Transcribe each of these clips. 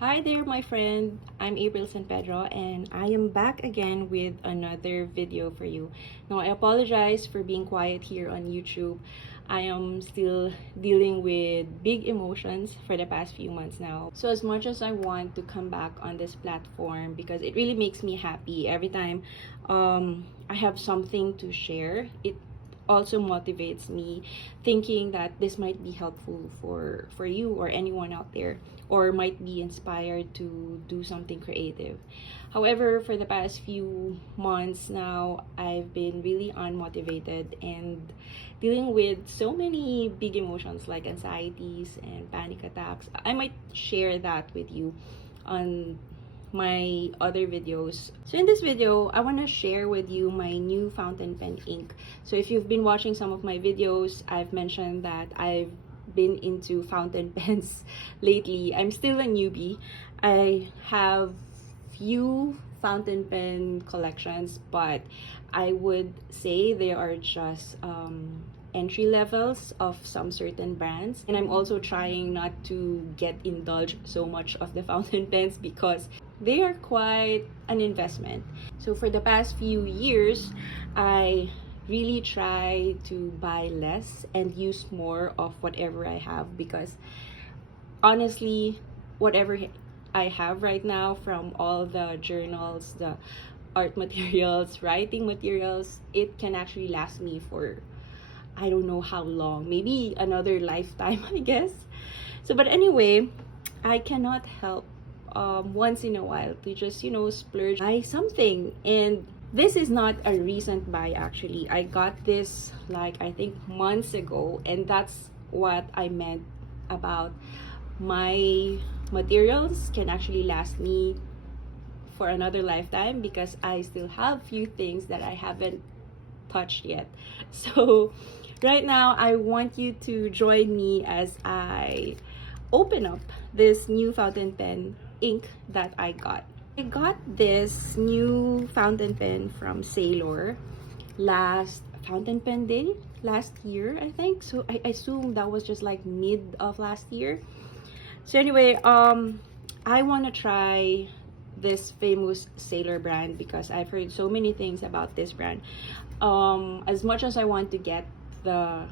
Hi there, my friend. I'm April San Pedro, and I am back again with another video for you. Now, I apologize for being quiet here on YouTube. I am still dealing with big emotions for the past few months now. So, as much as I want to come back on this platform because it really makes me happy every time I have something to share, it also motivates me thinking that this might be helpful for you or anyone out there, or might be inspired to do something creative. However, for the past few months now, I've been really unmotivated and dealing with so many big emotions like anxieties and panic attacks. I might share that with you on my other videos. So in this video, I want to share with you my new fountain pen ink. So if you've been watching some of my videos, I've mentioned that I've been into fountain pens lately. I'm still a newbie. I have few fountain pen collections, but I would say they are just entry levels of some certain brands, and I'm also trying not to get indulged so much of the fountain pens because they are quite an investment. So for the past few years, I really try to buy less and use more of whatever I have, because honestly, whatever I have right now, from all the journals, the art materials, writing materials, it can actually last me for I don't know how long, maybe another lifetime, I guess. So, but anyway, I cannot help once in a while to just, splurge, buy something. And this is not a recent buy, actually. I got this like I think months ago, and that's what I meant about my materials can actually last me for another lifetime, because I still have few things that I haven't touched yet. So right now, I want you to join me as I open up this new fountain pen ink that I got. I got this new fountain pen from Sailor last fountain pen day last year, I think. So I assume that was just like mid of last year. So anyway, I want to try this famous Sailor brand because I've heard so many things about this brand. As much as I want to get the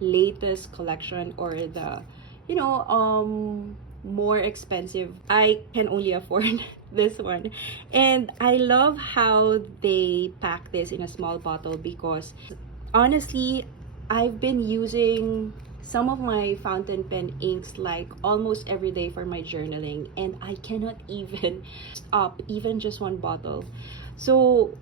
latest collection or the more expensive, I can only afford this one. And I love how they pack this in a small bottle, because honestly, I've been using some of my fountain pen inks like almost every day for my journaling, and I cannot even stop even just one bottle. So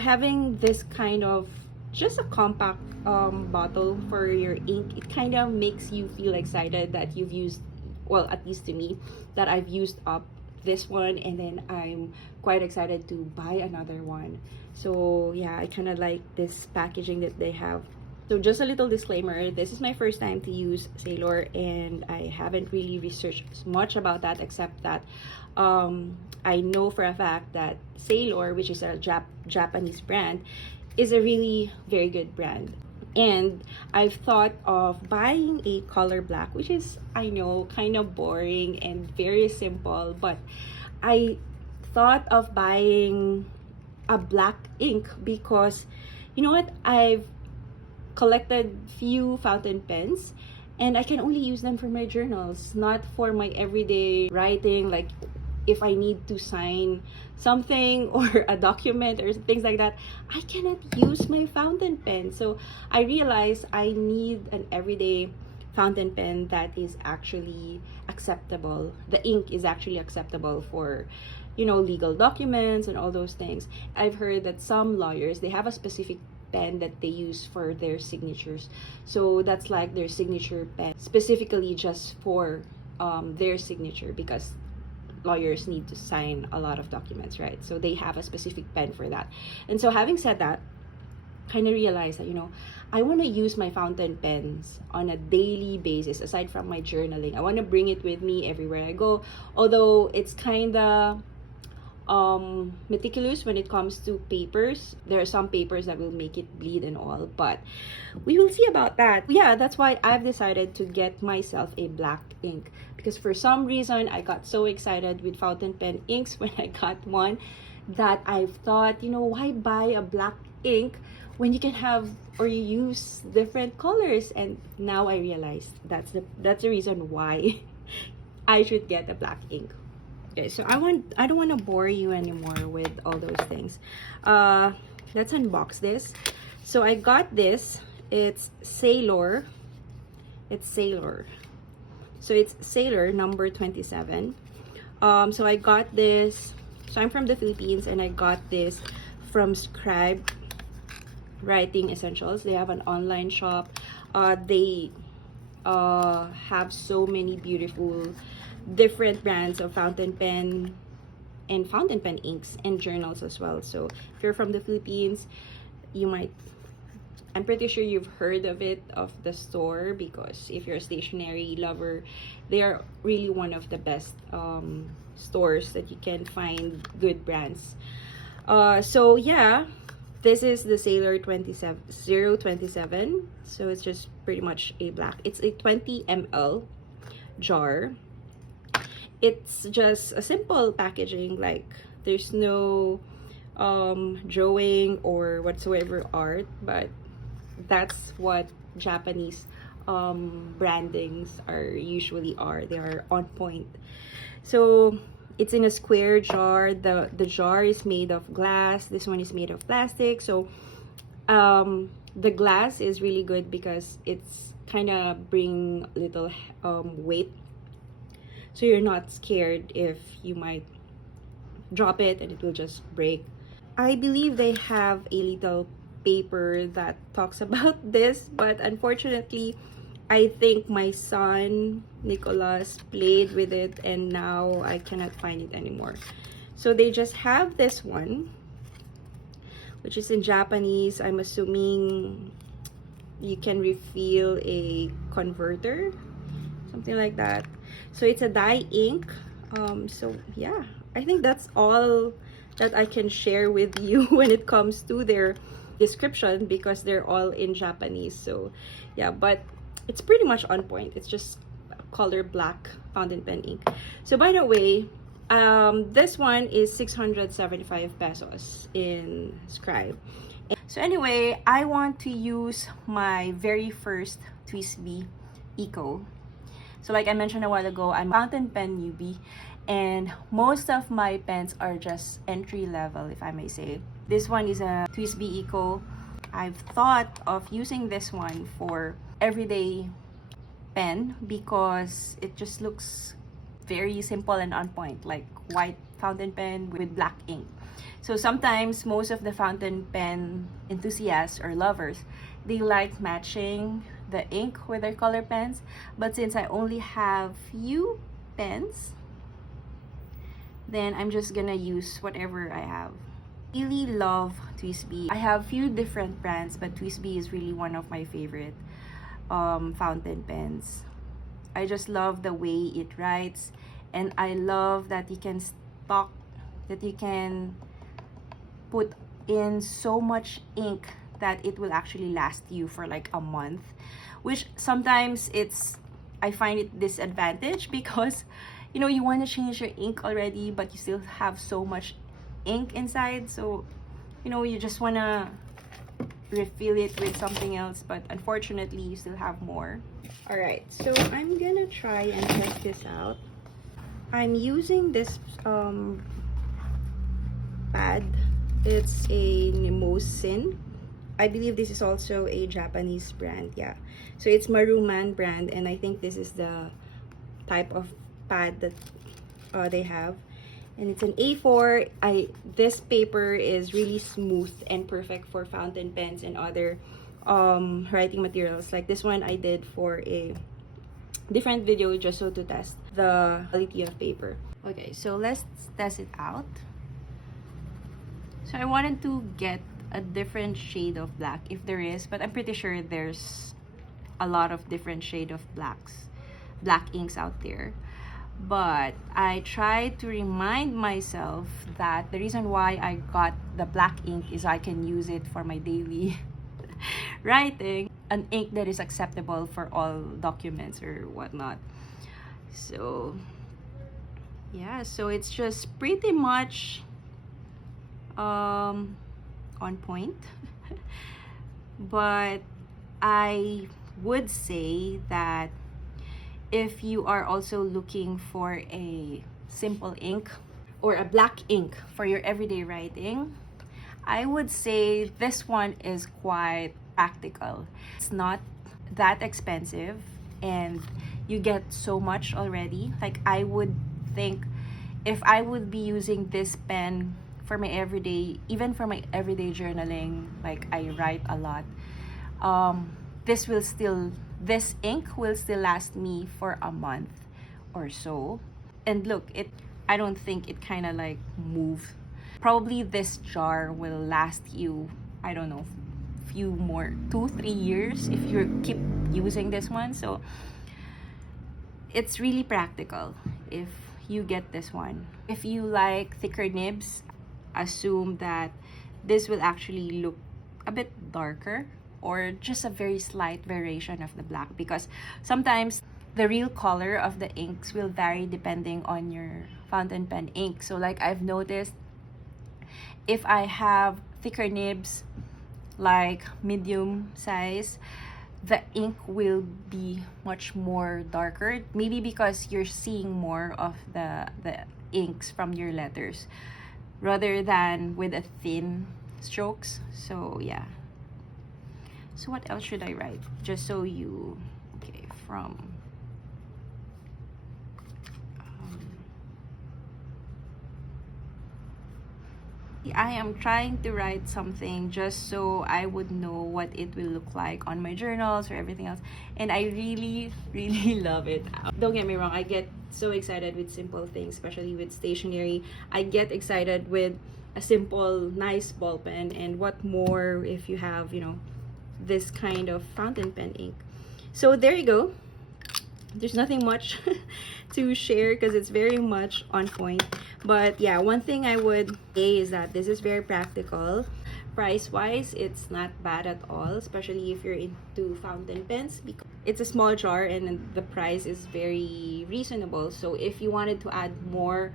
having this kind of just a compact bottle for your ink, it kind of makes you feel excited that you've used, well, at least to me, that I've used up this one, and then I'm quite excited to buy another one. So yeah, I kind of like this packaging that they have. So just a little disclaimer, this is my first time to use Sailor, and I haven't really researched much about that, except that I know for a fact that Sailor, which is a Japanese brand, is a really very good brand. And I've thought of buying a color black, which is, I know, kind of boring and very simple, but I thought of buying a black ink because, you know what, I've collected few fountain pens, and I can only use them for my journals, not for my everyday writing, like if I need to sign something or a document or things like that. I cannot use my fountain pen. So I realized I need an everyday fountain pen that is actually acceptable. The ink is actually acceptable for legal documents and all those things. I've heard that some lawyers, they have a specific pen that they use for their signatures. So that's like their signature pen, specifically just for their signature, because lawyers need to sign a lot of documents, right? So they have a specific pen for that. And so having said that, kind of realized that I want to use my fountain pens on a daily basis. Aside from my journaling, I want to bring it with me everywhere I go, although it's kind of meticulous when it comes to papers. There are some papers that will make it bleed and all, but we will see about that. Yeah, that's why I've decided to get myself a black ink, because for some reason I got so excited with fountain pen inks when I got one that I've thought, you know, why buy a black ink when you can have or you use different colors? And now I realized that's the reason why I should get a black ink. Okay, so I don't want to bore you anymore with all those things. Let's unbox this. So I got this. It's Sailor. So it's Sailor number 27. So I got this. So I'm from the Philippines, and I got this from Scribe Writing Essentials. They have an online shop. They have so many beautiful different brands of fountain pen and fountain pen inks and journals as well. So if you're from the Philippines, I'm pretty sure you've heard of the store, because if you're a stationery lover, they are really one of the best stores that you can find good brands. So yeah, this is the Sailor 027. So it's just pretty much a black. It's a 20 ml jar. It's just a simple packaging, like there's no drawing or whatsoever art, but that's what Japanese brandings usually are. They are on point. So it's in a square jar. The jar is made of glass. This one is made of plastic. So the glass is really good because it's kind of bring little weight, so you're not scared if you might drop it and it will just break. I believe they have a little paper that talks about this, but unfortunately I think my son Nicholas played with it and now I cannot find it anymore. So they just have this one, which is in Japanese. I'm assuming you can refill a converter, something like that. So it's a dye ink. So yeah, I think that's all that I can share with you when it comes to their description, because they're all in Japanese. So yeah, but it's pretty much on point. It's just color black fountain pen ink. So by the way, this one is 675 pesos in Scribe. So anyway, I want to use my very first TWSBI Eco. So like I mentioned a while ago, I'm a fountain pen newbie, and most of my pens are just entry level, if I may say. This one is a TWSBI Eco. I've thought of using this one for everyday pen because it just looks very simple and on point, like white fountain pen with black ink. So sometimes most of the fountain pen enthusiasts or lovers, they like matching the ink with their color pens, but since I only have few pens, then I'm just gonna use whatever I have. Really love TWSBI. I have few different brands, but TWSBI is really one of my favorite fountain pens. I just love the way it writes, and I love that you can put in so much ink that it will actually last you for like a month, which sometimes I find it disadvantage because you know you want to change your ink already, but you still have so much ink inside, so you know you just want to refill it with something else, but unfortunately you still have more. All right, so I'm gonna try and test this out. I'm using this pad. It's a Nemosin. I believe this is also a Japanese brand. Yeah, so it's Maruman brand, and I think this is the type of pad that they have, and it's an A4. This paper is really smooth and perfect for fountain pens and other writing materials. Like this one I did for a different video just so to test the quality of paper. Okay, so let's test it out. So I wanted to get a different shade of black if there is, but I'm pretty sure there's a lot of different shade of black inks out there. but I try to remind myself that the reason why I got the black ink is I can use it for my daily writing, an ink that is acceptable for all documents or whatnot. So yeah, so it's just pretty much on point. But I would say that if you are also looking for a simple ink or a black ink for your everyday writing, I would say this one is quite practical. It's not that expensive and you get so much already. Like, I would think if I would be using this pen for my everyday, even for my everyday journaling, like I write a lot, this ink will still last me for a month or so. And look, I don't think it kind of like moved. Probably this jar will last you, I don't know, few more 2-3 years if you keep using this one. So it's really practical if you get this one. If you like thicker nibs, assume that this will actually look a bit darker or just a very slight variation of the black, because sometimes the real color of the inks will vary depending on your fountain pen ink. So like I've noticed, if I have thicker nibs, like medium size, the ink will be much more darker, maybe because you're seeing more of the inks from your letters rather than with a thin strokes. So yeah. So what else should I write? Just so you, okay, from I am trying to write something just so I would know what it will look like on my journals or everything else. And I really, really love it. Don't get me wrong, I get so excited with simple things, especially with stationery. I get excited with a simple, nice ball pen. And what more if you have, you know, this kind of fountain pen ink. So there you go. There's nothing much to share because it's very much on point. But yeah, one thing I would say is that this is very practical. Price wise, it's not bad at all, especially if you're into fountain pens, because it's a small jar and the price is very reasonable. So if you wanted to add more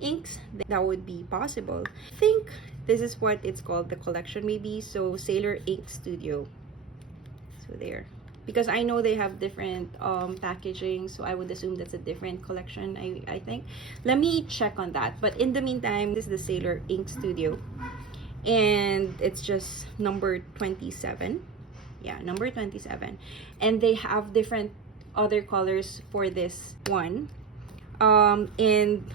inks, that would be possible. I think this is what it's called, the collection maybe. So Sailor Ink Studio. So there. Because I know they have different packaging, so I would assume that's a different collection, I think. Let me check on that. But in the meantime, this is the Sailor Ink Studio. And it's just number 27. Yeah, number 27. And they have different other colors for this one. And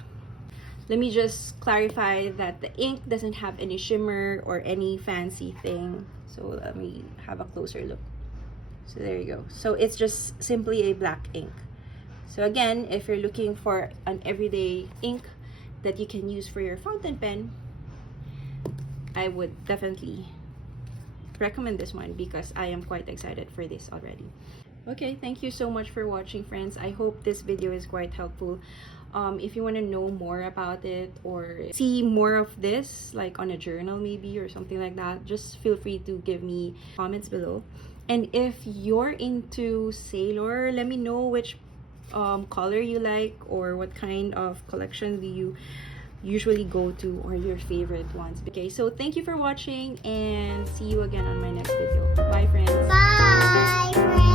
let me just clarify that the ink doesn't have any shimmer or any fancy thing. So let me have a closer look. So there you go. So it's just simply a black ink. So again, if you're looking for an everyday ink that you can use for your fountain pen, I would definitely recommend this one because I am quite excited for this already. Okay, thank you so much for watching, friends. I hope this video is quite helpful. If you want to know more about it or see more of this, like on a journal maybe or something like that, just feel free to give me comments below. And if you're into Sailor, let me know which color you like or what kind of collection do you usually go to or your favorite ones. Okay, so thank you for watching and see you again on my next video. Bye, friends. Bye, friends.